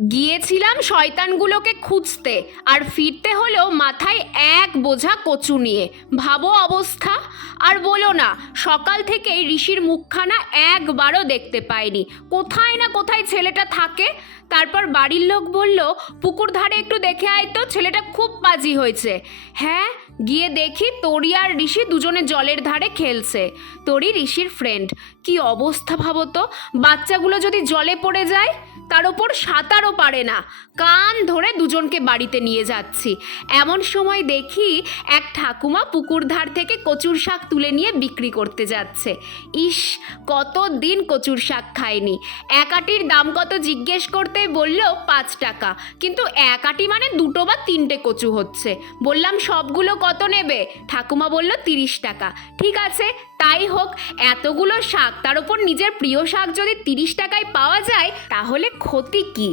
গিয়েছিলাম শয়তানগুলোকে খুঁজতে, আর ফিরতে হলো মাথায় এক বোঝা কচু নিয়ে। ভাবো অবস্থা। আর বলো না, সকাল থেকেই ঋষির মুখখানা একবারও দেখতে পাইনি। কোথায় না কোথায় ছেলেটা থাকে। তারপর বাড়ির লোক বলল, পুকুর ধারে একটু দেখে আয় তো, ছেলেটা খুব পাজি হয়েছে। হ্যাঁ, গিয়ে দেখি তরি আর ঋষি দুজনে জলের ধারে খেলছে। তরি ঋষির ফ্রেন্ড। কি অবস্থা ভাবো তো, বাচ্চাগুলো যদি জলে পড়ে যায়। তার ওপর সাঁতারও পারে না। কান ধরে দুজনকে বাড়িতে নিয়ে যাচ্ছি। এমন সময় দেখি এক ঠাকুমা পুকুর ধার থেকে কচুর শাক তুলে নিয়ে বিক্রি করতে যাচ্ছে। ইস, কতদিন কচুর শাক খাইনি। এক আটির দাম কত জিজ্ঞেস করতে বলল 5 টাকা, কিন্তু এক আটি মানে 2 বা 3টে কচু হচ্ছে। বললাম সবগুলো কত নেবে? ঠাকুমা বলল 30 টাকা। ঠিক আছে, তাই হোক। এতগুলো শাক, তার উপর নিজের প্রিয় শাক যদি 30 টাকায় পাওয়া যায়, তাহলে ক্ষতি কি?